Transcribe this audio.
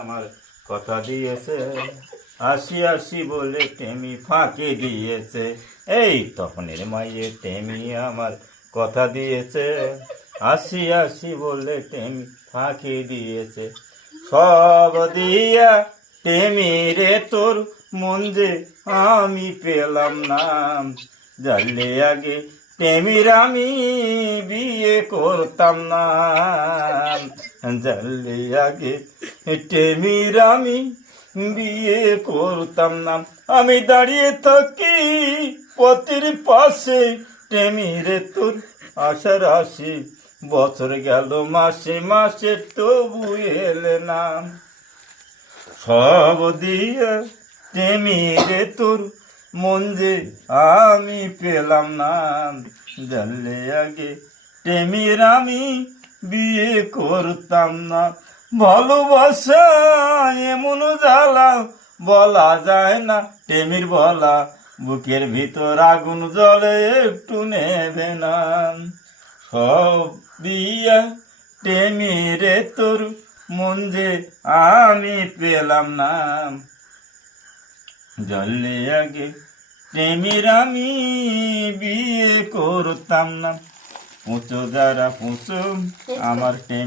আমার কথা দিয়েছে, আসি আসি বলে টেমি ফাঁকি দিয়েছে। এই তখনের মাইয়ে টেমি আমার কথা দিয়েছে, আসি আসি বলে টেমি ফাঁকি দিয়েছে। সব দিয়া টেমি রে তোর মন যে আমি পেলাম না, জানলে আগে টেমির আমি বিয়ে করতাম না, জানলে আগে টেমির আমি বিয়ে করতাম না। আমি দাঁড়িয়ে থাকি পথের পাশে, টেমিরে তোর আশার আসি বছর গেল মাসে মাসে তবু এলে না। সব দিয়ে টেমিরে তোর মন যে আমি পেলাম না, জানলে আগে টেমির আমি বিয়ে করতাম না। ভালোবাসা এমন জ্বালা বলা যায় না, টেমির বলা বুকের ভিতর আগুন জ্বলে একটু নেবে না। সব দিয়া টেমিরে তোর মন যে আমি পেলাম না, জানলে আগে টেমির আমি বিয়ে করতাম না। পুঁচো যারা পুঁচো আমার টেমি